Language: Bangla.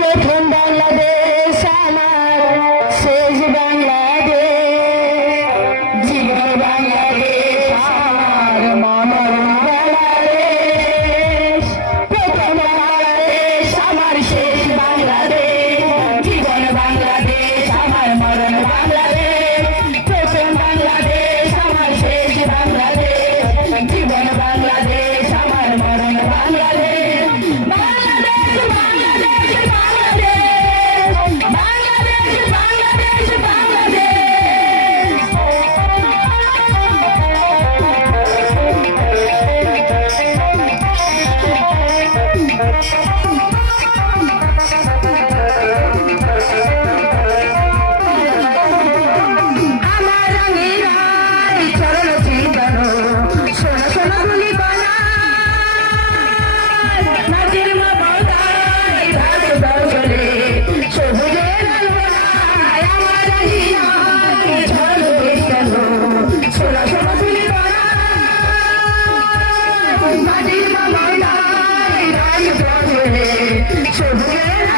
প্রথম বাংলাদেশ আমার শেষ বাংলাদেশ, জীবন বাংলাদেশ আমার মরণ বাংলাদেশ। প্রথম বাংলাদেশ আমার শেষ বাংলাদেশ, জীবন বাংলাদেশ আমার মরণ বাংলাদেশ। প্রথম বাংলাদেশ আমার শেষ বাংলাদেশ, জীবন বাংলাদেশ আমার মরণ বাংলাদেশ। Show